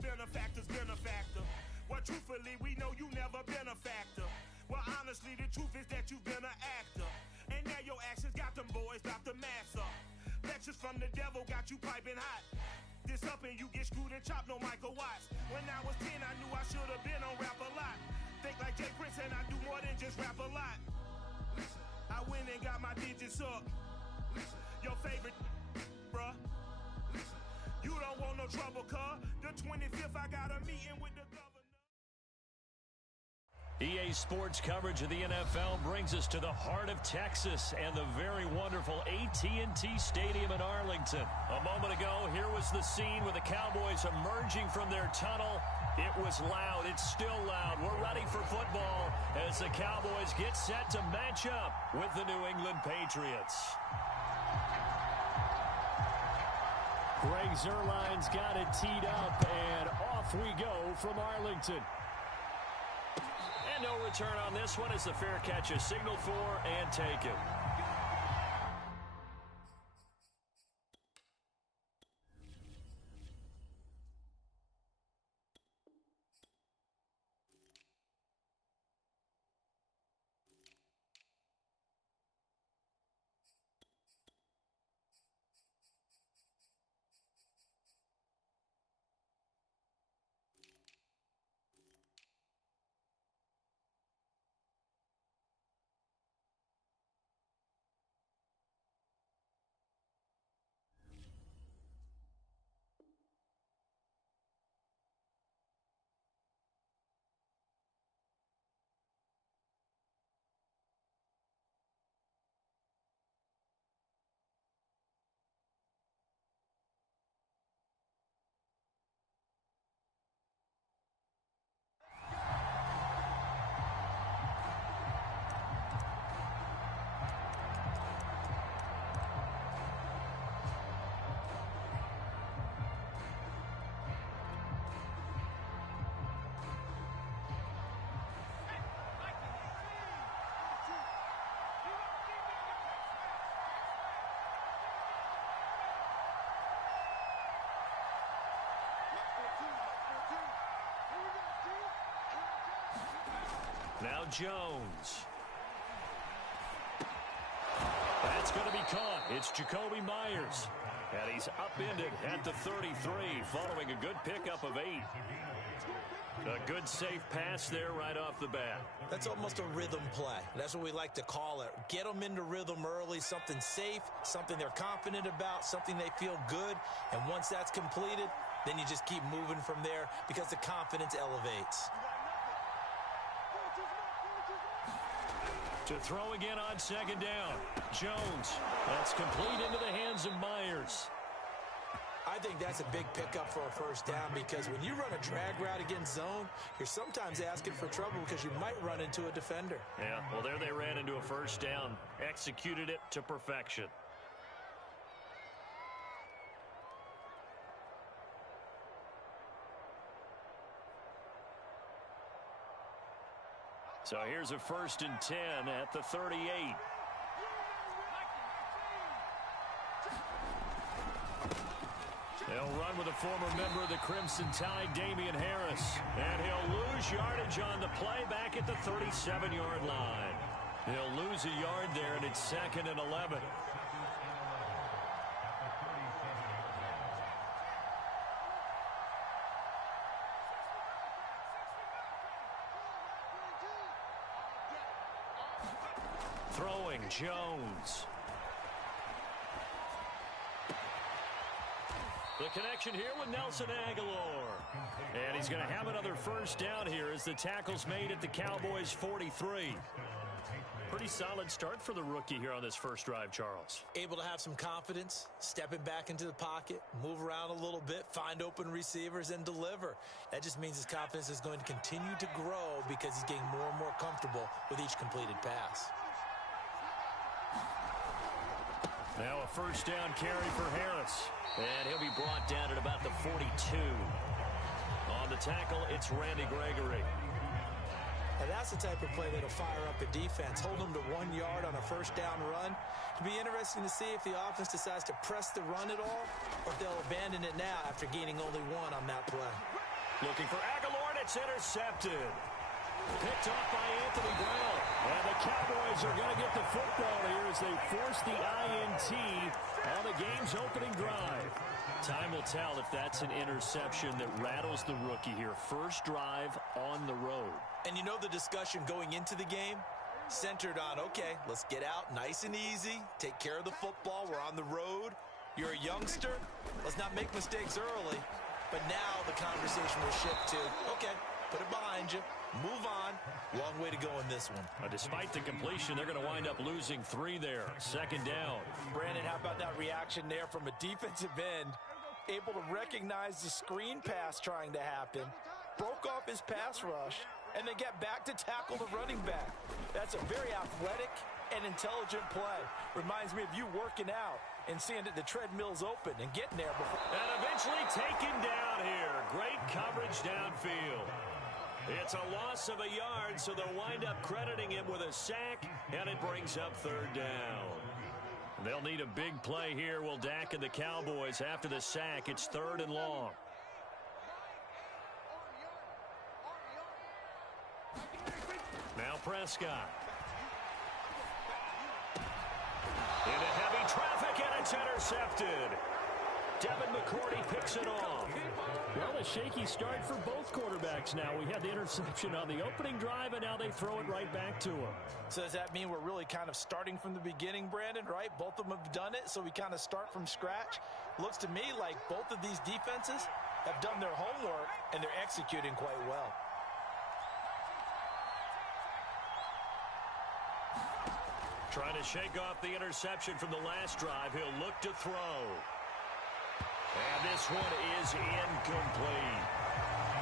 benefactor's benefactor. Well, truthfully, we know you never been a factor. Well, honestly, the truth is that you've been an actor. And now your actions got them boys about to mass up. Lectures from the devil got you piping hot. This up and you get screwed and chopped, no Michael Watts. When I was 10, I knew I should have been on Rap a Lot. Think like Jay Prince and I do more than just rap a lot. Listen, I went and got my digits up. Listen, your favorite, bruh. Listen, you don't want no trouble, cuz. The 25th, I got a meeting with the governor. EA Sports coverage of the NFL brings us to the heart of Texas and the very wonderful AT&T Stadium in Arlington. A moment ago, here was the scene with the Cowboys emerging from their tunnel. It was loud. It's still loud. We're ready for football as the Cowboys get set to match up with the New England Patriots. Greg Zuerlein's got it teed up, and off we go from Arlington. And no return on this one as the fair catch is signaled for and taken. Now Jones. That's going to be caught. It's Jakobi Meyers. And he's upended at the 33 following a good pickup of 8. A good safe pass there right off the bat. That's almost a rhythm play. That's what we like to call it. Get them into rhythm early, something safe, something they're confident about, something they feel good. And once that's completed, then you just keep moving from there because the confidence elevates. To throw again on second down. Jones. That's complete into the hands of Meyers. I think that's a big pickup for a first down because when you run a drag route against zone, you're sometimes asking for trouble because you might run into a defender. Yeah, well, there they ran into a first down. Executed it to perfection. So here's a 1st and 10 at the 38. They'll run with a former member of the Crimson Tide, Damian Harris. And he'll lose yardage on the play back at the 37-yard line. He'll lose a yard there, and it's 2nd and 11. Throwing, Jones. The connection here with Nelson Agholor. And he's going to have another first down here as the tackle's made at the Cowboys' 43. Pretty solid start for the rookie here on this first drive, Charles. Able to have some confidence, stepping back into the pocket, move around a little bit, find open receivers, and deliver. That just means his confidence is going to continue to grow because he's getting more and more comfortable with each completed pass. Now a first down carry for Harris. And he'll be brought down at about the 42. On the tackle, it's Randy Gregory. And that's the type of play that'll fire up a defense. Hold them to 1 yard on a first down run. It'll be interesting to see if the offense decides to press the run at all or if they'll abandon it now after gaining only 1 on that play. Looking for Aguilar, and it's intercepted. Picked off by Anthony Brown. And the Cowboys are going to get the football here as they force the INT on the game's opening drive. Time will tell if that's an interception that rattles the rookie here. First drive on the road. And you know the discussion going into the game? Centered on, okay, let's get out nice and easy, take care of the football, we're on the road, you're a youngster, let's not make mistakes early. But now the conversation will shift to, okay, put it behind you, move on. Long way to go in this one. Despite the completion, they're going to wind up losing 3 there. Second down. Brandon, how about that reaction there from a defensive end? Able to recognize the screen pass trying to happen, broke off his pass rush, and then get back to tackle the running back. That's a very athletic and intelligent play. Reminds me of you working out and seeing that the treadmill's open and getting there before. And eventually taken down here. Great coverage downfield. It's a loss of a yard, so they'll wind up crediting him with a sack, and it brings up third down. They'll need a big play here, will Dak and the Cowboys. After the sack, it's third and long. Now Prescott. Into heavy traffic, and it's intercepted. Devin McCourty picks it off. Well, a shaky start for both quarterbacks now. We had the interception on the opening drive, and now they throw it right back to him. So does that mean we're really kind of starting from the beginning, Brandon, right? Both of them have done it, so we kind of start from scratch. Looks to me like both of these defenses have done their homework, and they're executing quite well. Trying to shake off the interception from the last drive. He'll look to throw. And this one is incomplete.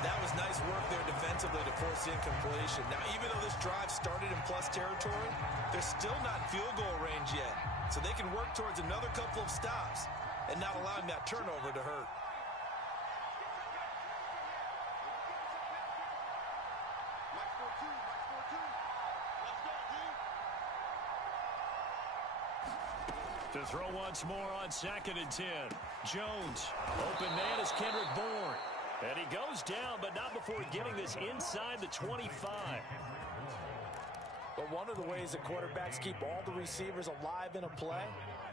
That was nice work there defensively to force the incompletion. Now, even though this drive started in plus territory, they're still not in field goal range yet. So they can work towards another couple of stops and not allowing that turnover to hurt. To throw once more on 2nd and 10. Jones, open man is Kendrick Bourne. And he goes down, but not before getting this inside the 25. But one of the ways that quarterbacks keep all the receivers alive in a play,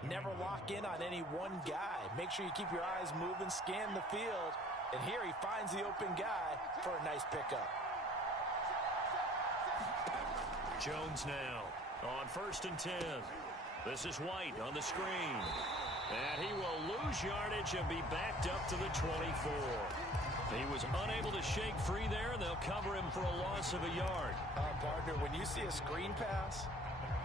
never lock in on any one guy. Make sure you keep your eyes moving, scan the field. And here he finds the open guy for a nice pickup. Jones now on 1st and 10. This is White on the screen. And he will lose yardage and be backed up to the 24. He was unable to shake free there, and they'll cover him for a loss of a yard. Partner, when you see a screen pass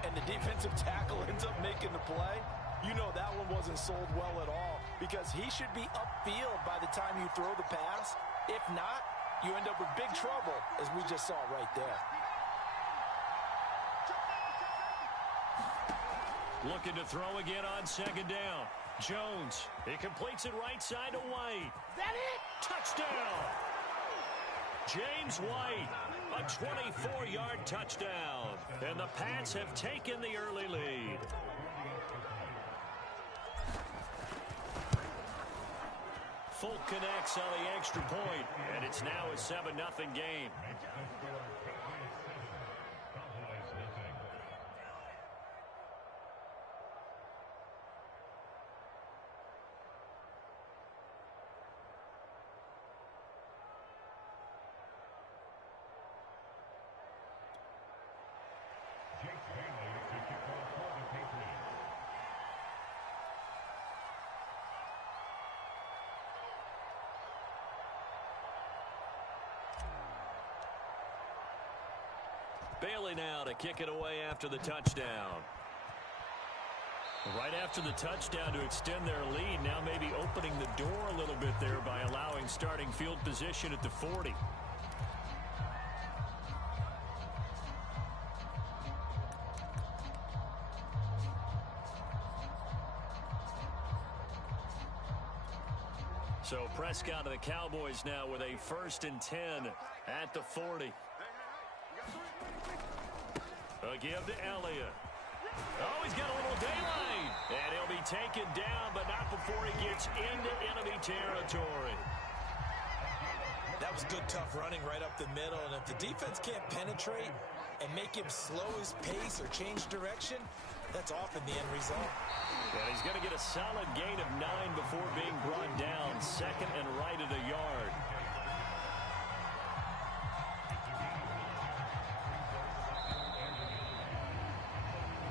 and the defensive tackle ends up making the play, you know that one wasn't sold well at all, because he should be upfield by the time you throw the pass. If not, you end up with big trouble, as we just saw right there. Looking to throw again on 2nd down. Jones, he completes it right side to White. That it? Touchdown! James White, a 24-yard touchdown. And the Pats have taken the early lead. Folk connects on the extra point, and it's now a 7-0 game. Bailey now to kick it away after the touchdown. Right after the touchdown to extend their lead, now maybe opening the door a little bit there by allowing starting field position at the 40. So Prescott of the Cowboys now with a 1st and 10 at the 40. A give to Elliott. Oh, he's got a little daylight. And he'll be taken down, but not before he gets into enemy territory. That was good, tough running right up the middle, and if the defense can't penetrate and make him slow his pace or change direction, that's often the end result. And he's going to get a solid gain of 9 before being brought down. Second and right at a yard.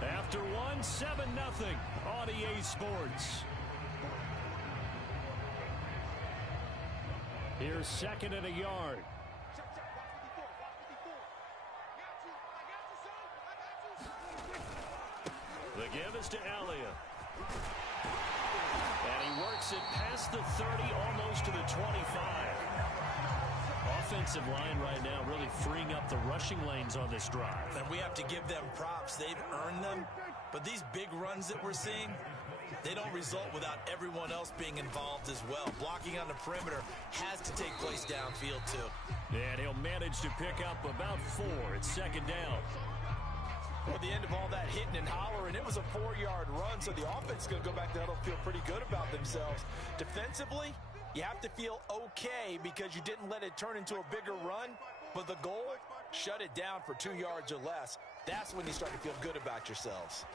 After one, 7-0 on EA Sports. Here's second and a yard. The give is to Elliott. And he works it past the 30, almost to the 25. Offensive line right now really freeing up the rushing lanes on this drive. And we have to give them props. They've earned them. But these big runs that we're seeing, they don't result without everyone else being involved as well. Blocking on the perimeter has to take place downfield, too. And he'll manage to pick up about 4. It's second down. Well, the end of all that hitting and hollering, it was a 4-yard run, so the offense is going to go back to huddle and feel pretty good about themselves. Defensively, you have to feel okay because you didn't let it turn into a bigger run, but the goal, shut it down for 2 yards or less. That's when you start to feel good about yourselves.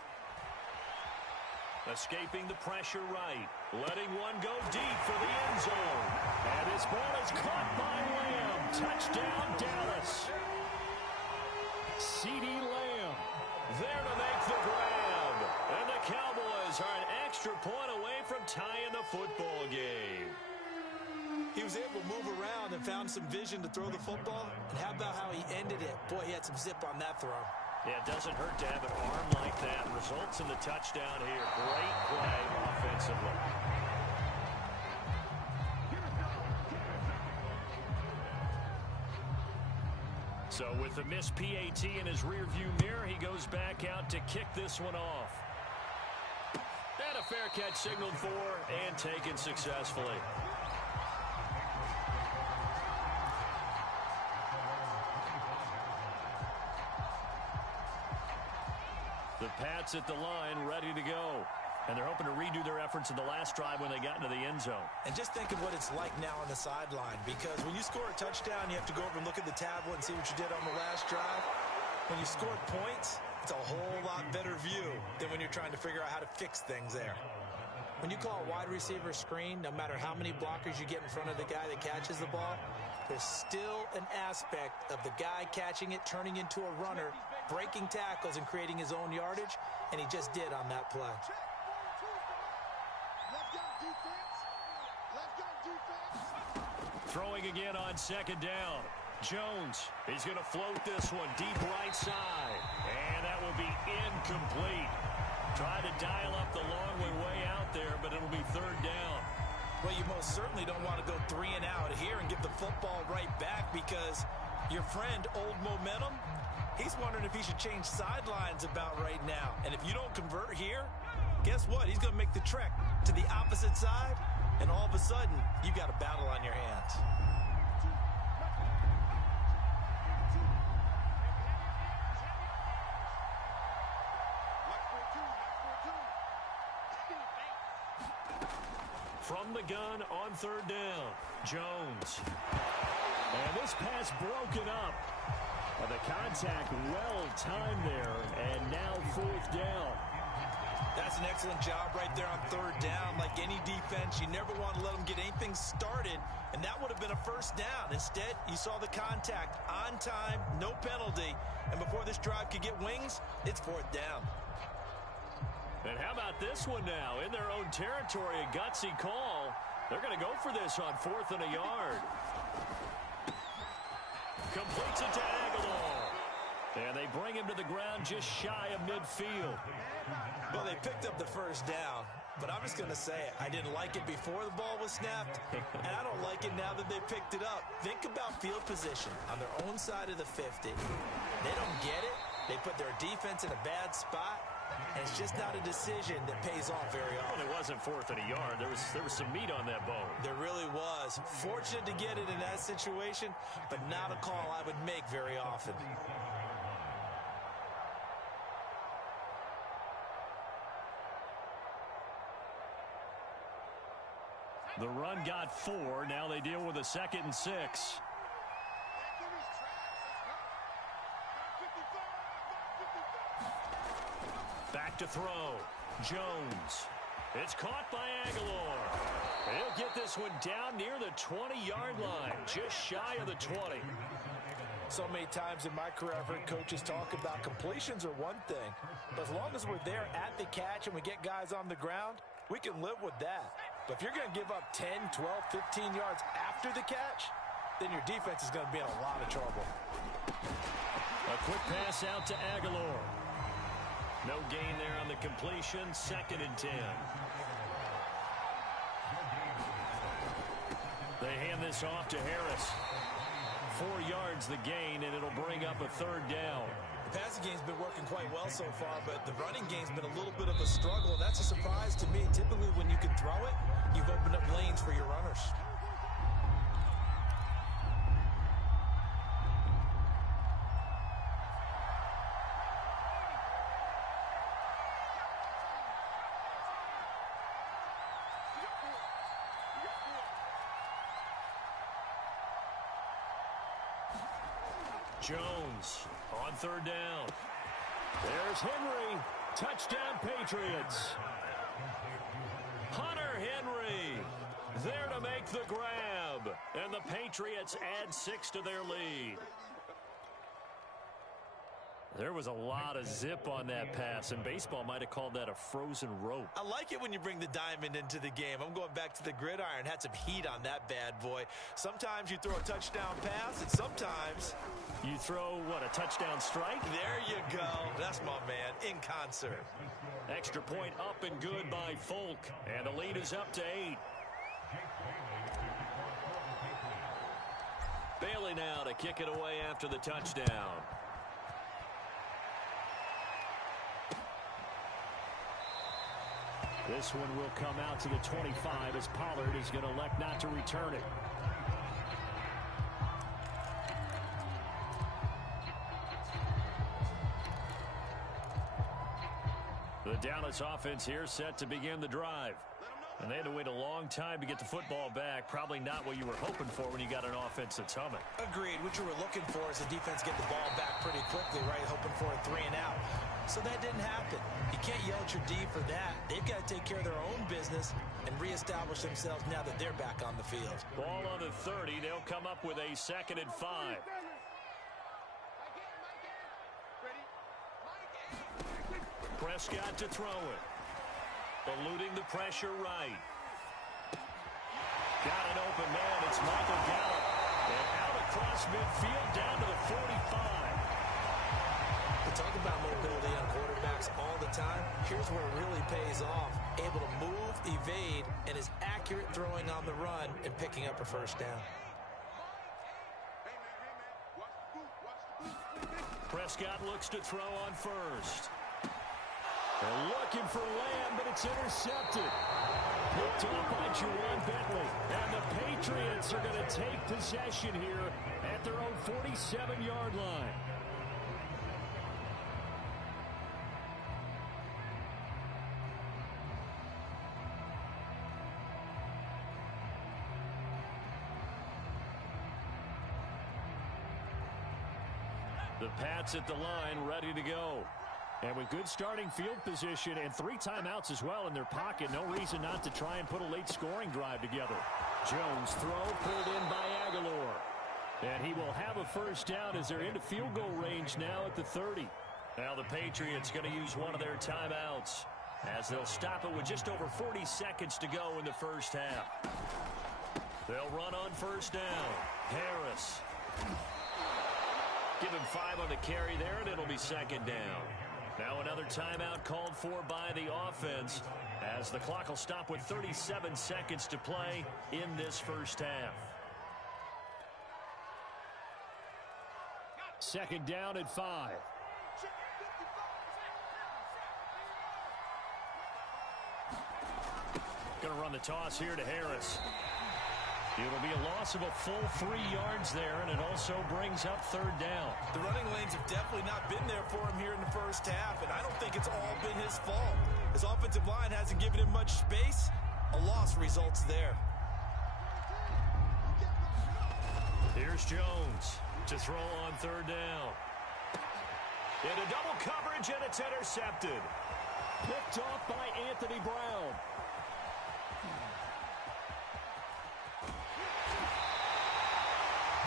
Escaping the pressure right. Letting one go deep for the end zone. And his ball is caught by Lamb. Touchdown, Dallas. CeeDee Lamb there to make the grab. And the Cowboys are an extra point away from tying the football game. He was able to move around and found some vision to throw the football. And how about how he ended it? Boy, he had some zip on that throw. Yeah, it doesn't hurt to have an arm like that. Results in the touchdown here. Great play offensively. So with the missed PAT in his rearview mirror, he goes back out to kick this one off. And a fair catch signaled for and taken successfully. The Pats at the line, ready to go. And they're hoping to redo their efforts in the last drive when they got into the end zone. And just think of what it's like now on the sideline, because when you score a touchdown, you have to go over and look at the tablet and see what you did on the last drive. When you score points, it's a whole lot better view than when you're trying to figure out how to fix things there. When you call a wide receiver screen, no matter how many blockers you get in front of the guy that catches the ball, there's still an aspect of the guy catching it, turning into a runner, breaking tackles and creating his own yardage, and he just did on that play. Throwing again on second down. Jones, he's going to float this one deep right side. And that will be incomplete. Tried to dial up the long way out there, but it'll be third down. Well, you most certainly don't want to go 3 and out here and give the football right back, because your friend, Old Momentum, he's wondering if he should change sidelines about right now. And if you don't convert here, guess what? He's going to make the trek to the opposite side, and all of a sudden, you've got a battle on your hands. From the gun on third down, Jones. And this pass broken up. Well, the contact well timed there, and now fourth down. That's an excellent job right there on third down. Like any defense, you never want to let them get anything started, and that would have been a first down. Instead, you saw the contact on time, no penalty, and before this drive could get wings, it's fourth down. And how about this one now? In their own territory, a gutsy call. They're going to go for this on 4th and a yard. Completes it to Aguilar. And they bring him to the ground just shy of midfield. Well, they picked up the first down, but I'm just going to say it. I didn't like it before the ball was snapped, and I don't like it now that they picked it up. Think about field position on their own side of the 50. They don't get it. They put their defense in a bad spot, and it's just not a decision that pays off very often. Well, it wasn't 4th and a yard. There was some meat on that bone. There really was. Fortunate to get it in that situation, but not a call I would make very often. The run got 4. Now they deal with a 2nd and 6. Back to throw. Jones. It's caught by Aguilar. He'll get this one down near the 20-yard line, just shy of the 20. So many times in my career, I've heard coaches talk about completions are one thing. But as long as we're there at the catch and we get guys on the ground, we can live with that. But if you're going to give up 10, 12, 15 yards after the catch, then your defense is going to be in a lot of trouble. A quick pass out to Aguilar. No gain there on the completion. 2nd and 10. They hand this off to Harris. 4 yards the gain, and it'll bring up a 3rd down. The passing game's been working quite well so far, but the running game's been a little bit of a struggle. That's a surprise to me. Typically, when you can throw it, you've opened up lanes for your runners. Jones on 3rd down. There's Henry. Touchdown, Patriots. Hunter Henry there to make the grab. And the Patriots add 6 to their lead. There was a lot of zip on that pass, and baseball might have called that a frozen rope. I like it when you bring the diamond into the game. I'm going back to the gridiron. Had some heat on that bad boy. Sometimes you throw a touchdown pass, and sometimes you throw, what, a touchdown strike? There you go. That's my man, in concert. Extra point up and good by Folk, and the lead is up to 8. Bailey now to kick it away after the touchdown. This one will come out to the 25 as Pollard is going to elect not to return it. The Dallas offense here set to begin the drive. And they had to wait a long time to get the football back. Probably not what you were hoping for when you got an offense that's humming. Agreed. What you were looking for is the defense get the ball back pretty quickly, right? Hoping for a 3 and out. So that didn't happen. You can't yell at your D for that. They've got to take care of their own business and reestablish themselves now that they're back on the field. Ball on the 30. They'll come up with a 2nd and 5. Prescott to throw it. Eluding the pressure right. Got an open man. It's Michael Gallup. And out across midfield down to the 45. We talk about mobility on quarterbacks all the time. Here's where it really pays off. Able to move, evade, and is accurate throwing on the run and picking up a 1st down. Prescott looks to throw on 1st. They're looking for Lamb, but it's intercepted. Picked off by Juwan Bentley. And the Patriots are going to take possession here at their own 47-yard line. The Pats at the line, ready to go. And with good starting field position and 3 timeouts as well in their pocket, no reason not to try and put a late scoring drive together. Jones throw pulled in by Aguilar. And he will have a 1st down as they're into field goal range now at the 30. Now the Patriots going to use one of their timeouts as they'll stop it with just over 40 seconds to go in the 1st half. They'll run on 1st down. Harris. Give him 5 on the carry there, and it'll be 2nd down. Now another timeout called for by the offense as the clock will stop with 37 seconds to play in this 1st half. 2nd down at 5. Going to run the toss here to Harris. It'll be a loss of a full 3 yards there, and it also brings up 3rd down. The running lanes have definitely not been there for him here in the 1st half, and I don't think it's all been his fault. His offensive line hasn't given him much space. A loss results there. Here's Jones to throw on 3rd down. Into double coverage, and it's intercepted. Picked off by Anthony Brown.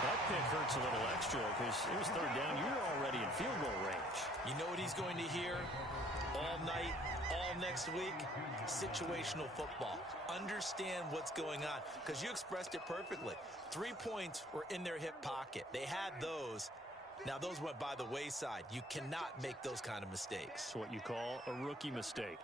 That pick hurts a little extra because it was third down. You were already in field goal range. You know what he's going to hear all night, all next week? Situational football. Understand what's going on, because you expressed it perfectly. 3 points were in their hip pocket. They had those. Now, those went by the wayside. You cannot make those kind of mistakes. It's what you call a rookie mistake.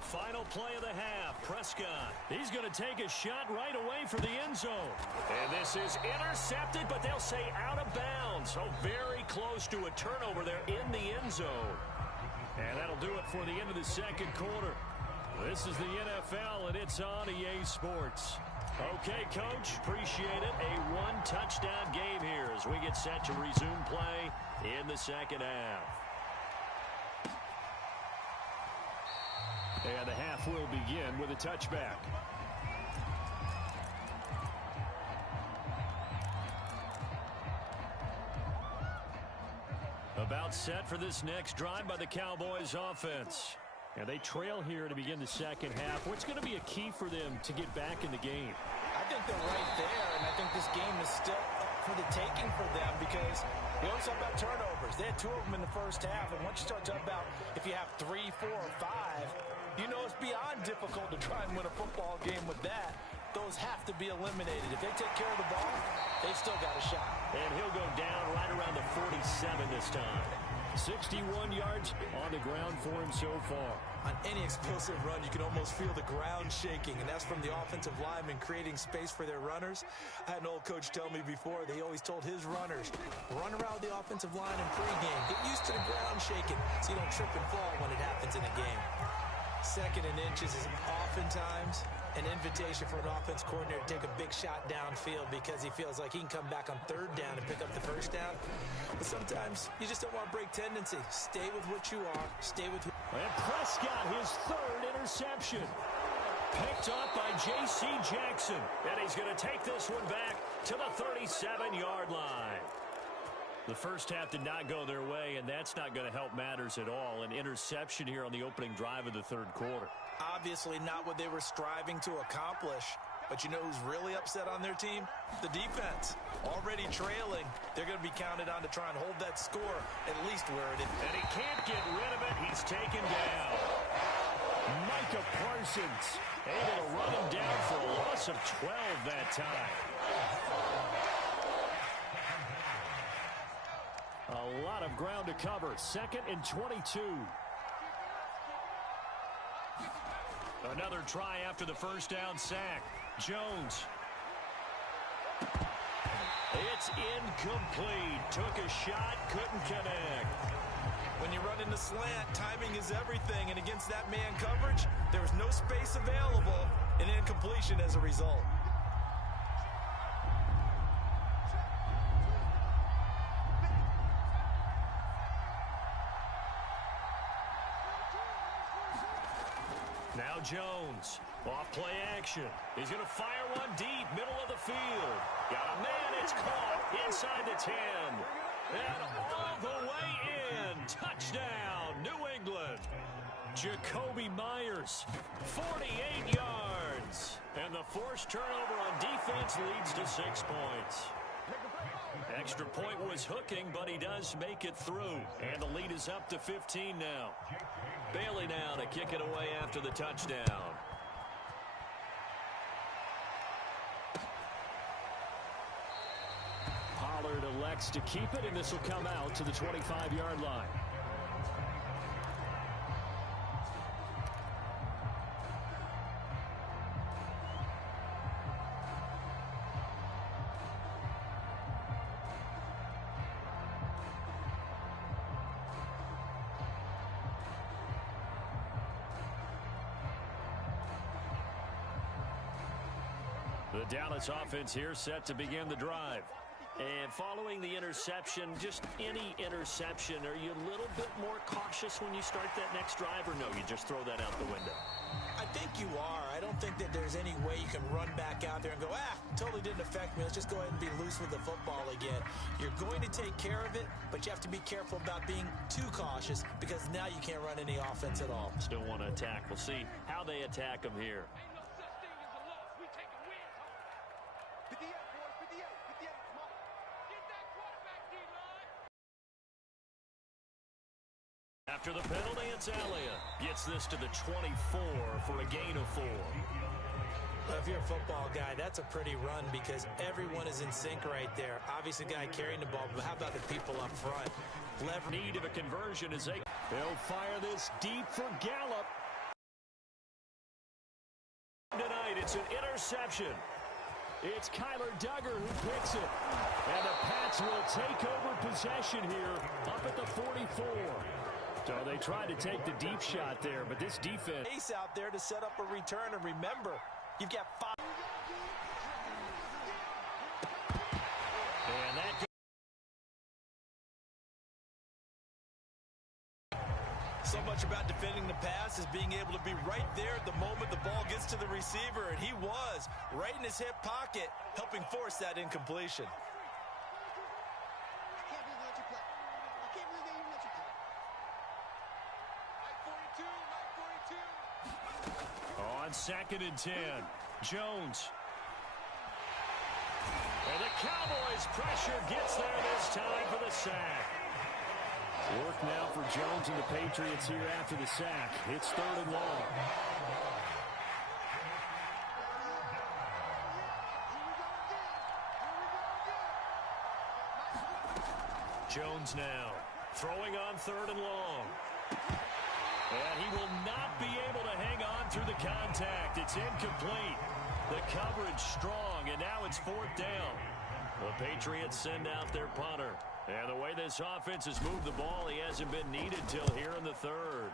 Final play of the half. Prescott. He's going to take a shot right away for the end zone. And this is intercepted, but they'll say out of bounds. So very close to a turnover there in the end zone. And that'll do it for the end of the second quarter. This is the NFL, and it's on EA Sports. Okay, Coach, appreciate it. A one-touchdown game here as we get set to resume play in the second half. And the half will begin with a touchback. About set for this next drive by the Cowboys offense. And they trail here to begin the second half. What's going to be a key for them to get back in the game? I think they're right there, and I think this game is still up for the taking for them because we always talk about turnovers. They had 2 of them in the first half, and once you start talking about if you have 3, 4, or 5, you know it's beyond difficult to try and win a football game with that. Those have to be eliminated. If they take care of the ball, they've still got a shot. And he'll go down right around the 47 this time. 61 yards on the ground for him so far. On any explosive run, you can almost feel the ground shaking, and that's from the offensive linemen creating space for their runners. I had an old coach tell me before, they always told his runners, run around the offensive line in pregame. Get used to the ground shaking so you don't trip and fall when it happens in a game. Second and inches is oftentimes an invitation for an offense coordinator to take a big shot downfield because he feels like he can come back on third down and pick up the first down. But sometimes you just don't want to break tendency. Stay with what you are. Stay with who. And Prescott, his third interception. Picked up by J.C. Jackson. And he's going to take this one back to the 37-yard line. The first half did not go their way, and that's not going to help matters at all. An interception here on the opening drive of the third quarter. Obviously not what they were striving to accomplish. But you know who's really upset on their team? The defense. Already trailing. They're going to be counted on to try and hold that score at least where it is. And he can't get rid of it. He's taken down. Micah Parsons able to run him down for a loss of 12 that time. A lot of ground to cover. 2nd and 22. Another try after the first down sack. Jones. It's incomplete. Took a shot, couldn't connect. When you run in the slant, timing is everything. And against that man coverage, there was no space available. An incompletion as a result. Now Jones, off play action. He's going to fire one deep, middle of the field. Got a man, it's caught inside the 10. And all the way in. Touchdown, New England. Jacoby Myers, 48 yards. And the forced turnover on defense leads to 6 points. Extra point was hooking, but he does make it through. And the lead is up to 15 now. Bailey now to kick it away after the touchdown. Pollard elects to keep it, and this will come out to the 25-yard line. The Dallas offense here set to begin the drive. And following the interception, just any interception, are you a little bit more cautious when you start that next drive, or no, you just throw that out the window? I think you are. I don't think that there's any way you can run back out there and go, totally didn't affect me. Let's just go ahead and be loose with the football again. You're going to take care of it, but you have to be careful about being too cautious because now you can't run any offense at all. Still want to attack. We'll see how they attack them here. After the penalty, it's Elliott. Gets this to the 24 for a gain of 4. Well, if you're a football guy, that's a pretty run because everyone is in sync right there. Obviously, the guy carrying the ball, but how about the people up front? Need of a conversion as they'll fire this deep for Gallup. Tonight, it's an interception. It's Kyler Duggar who picks it. And the Pats will take over possession here up at the 44. So they tried to take the deep shot there, but this defense... Ace out there to set up a return, and remember, you've got 5... And that... So much about defending the pass is being able to be right there at the moment the ball gets to the receiver, and he was right in his hip pocket, helping force that incompletion. On 2nd and 10, Jones. And the Cowboys' pressure gets there this time for the sack. Work now for Jones and the Patriots here after the sack. It's 3rd and long. Jones now throwing on 3rd and long. And he will not be able to hang on through the contact. It's incomplete. The coverage strong, and now it's 4th down. The Patriots send out their punter. And the way this offense has moved the ball, he hasn't been needed till here in the 3rd.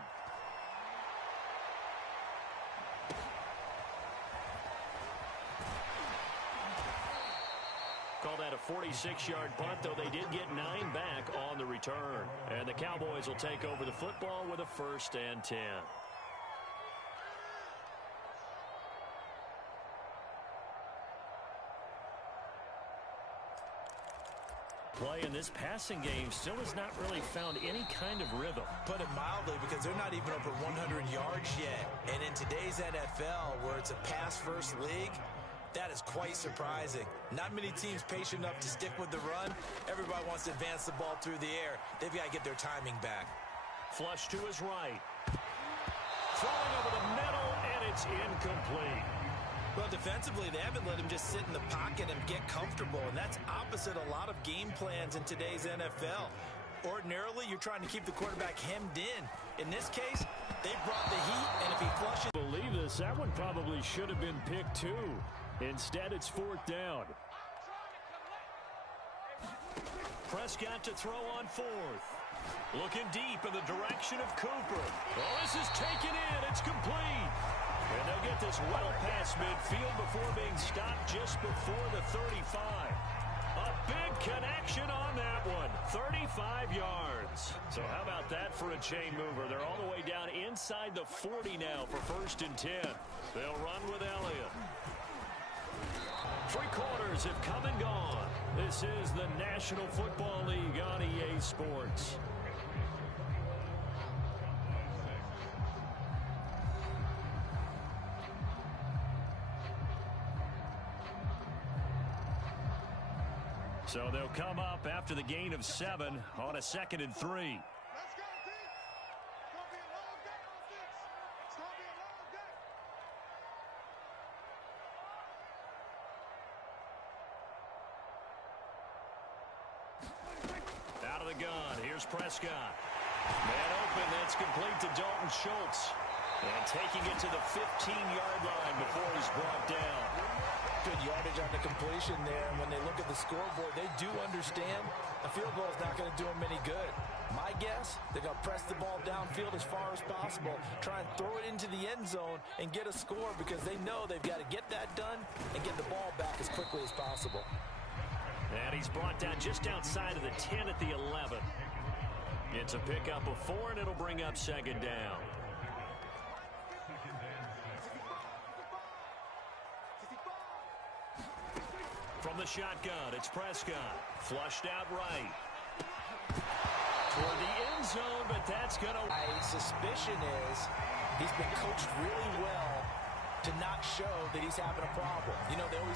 Call that a 46-yard punt, though they did get 9 back on the return. And the Cowboys will take over the football with a 1st and 10. Play in this passing game still has not really found any kind of rhythm. Put it mildly, because they're not even over 100 yards yet. And in today's NFL, where it's a pass-first league, that is quite surprising. Not many teams patient enough to stick with the run. Everybody wants to advance the ball through the air. They've got to get their timing back. Flush to his right. Throwing over the middle, and it's incomplete. Well, defensively, they haven't let him just sit in the pocket and get comfortable, and that's opposite a lot of game plans in today's NFL. Ordinarily, you're trying to keep the quarterback hemmed in. In this case, they brought the heat, and if he flushes... Believe this, that one probably should have been picked too. Instead, it's 4th down. Prescott to throw on 4th. Looking deep in the direction of Cooper. Oh, this is taken in. It's complete. And they'll get this well past midfield before being stopped just before the 35. A big connection on that one. 35 yards. So how about that for a chain mover? They're all the way down inside the 40 now for 1st and 10. They'll run with Elliott. 3 quarters have come and gone. This is the National Football League on EA Sports. So they'll come up after the gain of 7 on a 2nd and 3. Out of the gun, here's Prescott. Man open, that's complete to Dalton Schultz. And taking it to the 15-yard line before he's brought down. Good yardage on the completion there, and when they look at the scoreboard, they do understand a field goal is not going to do them any good. My guess, they're going to press the ball downfield as far as possible, try and throw it into the end zone and get a score, because they know they've got to get that done and get the ball back as quickly as possible. And he's brought down just outside of the 10 at the 11. It's a pickup of 4, and it'll bring up second down. From the shotgun, it's Prescott. Flushed out right. Toward the end zone, but that's going to... My suspicion is he's been coached really well to not show that he's having a problem. You know, they always